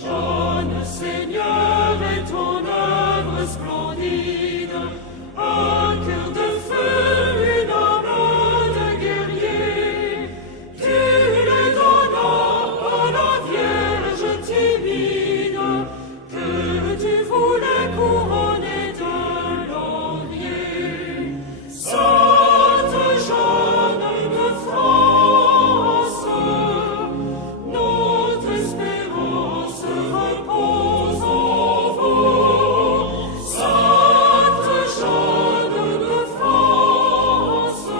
Jeanne, Seigneur, est ton œuvre splendide, un cœur de feu, une âme de guerrier. Tu le donnas à la Vierge timide, que tu voulais couronner de laurier. Sainte Jeanne de France, notre espérance repose en vous. Sainte Jeanne de France,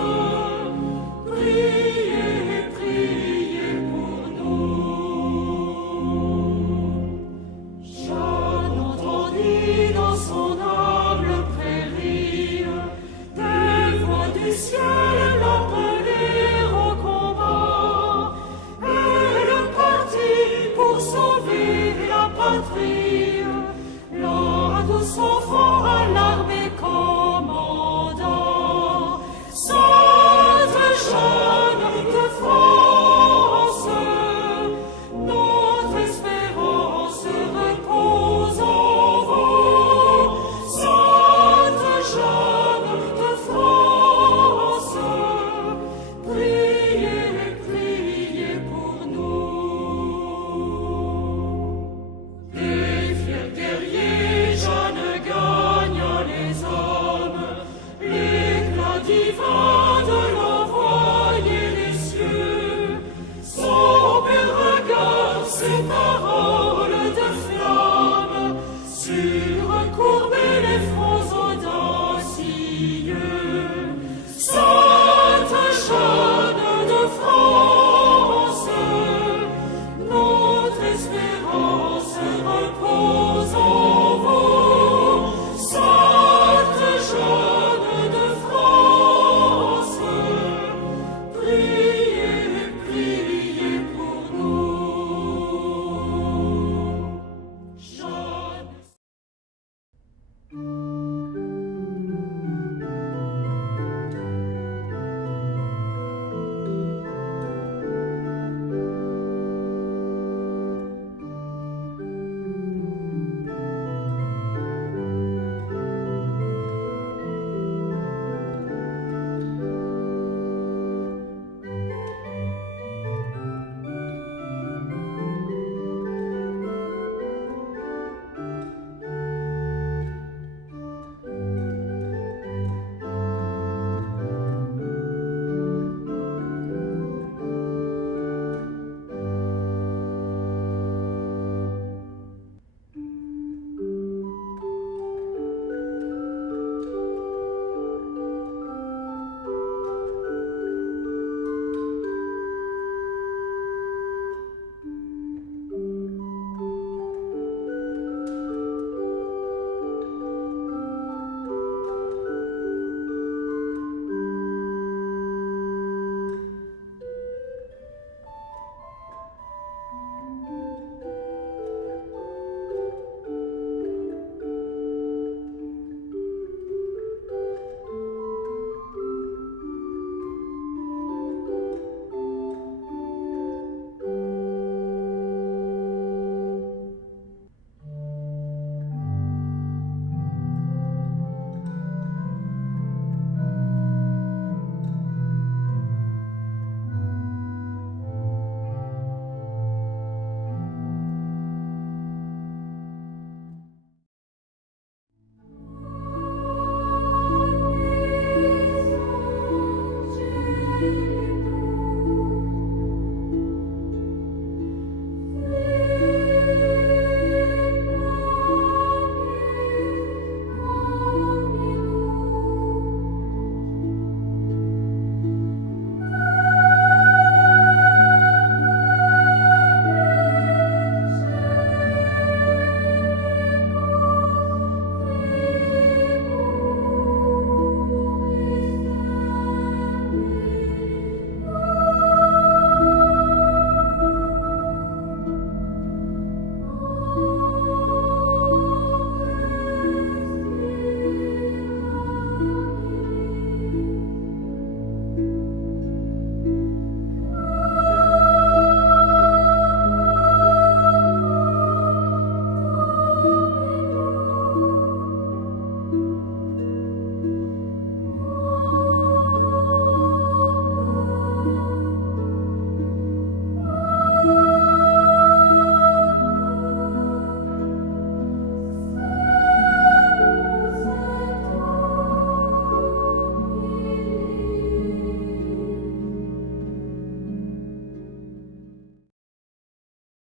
priez, priez pour nous. Jeanne entendit dans son humble prairie des voix du ciel l'appeler au combat. Elle partit pour sauver la patrie, là d'où son enfant à l'armée commanda. Sainte Jeanne de France, notre espérance repose en vous. Sainte Jeanne de France, priez, priez pour nous. Les fiers guerriers, Jeanne gagne les hommes, l'éclat divin de l'envoyer les cieux. Son bel regard, ses paroles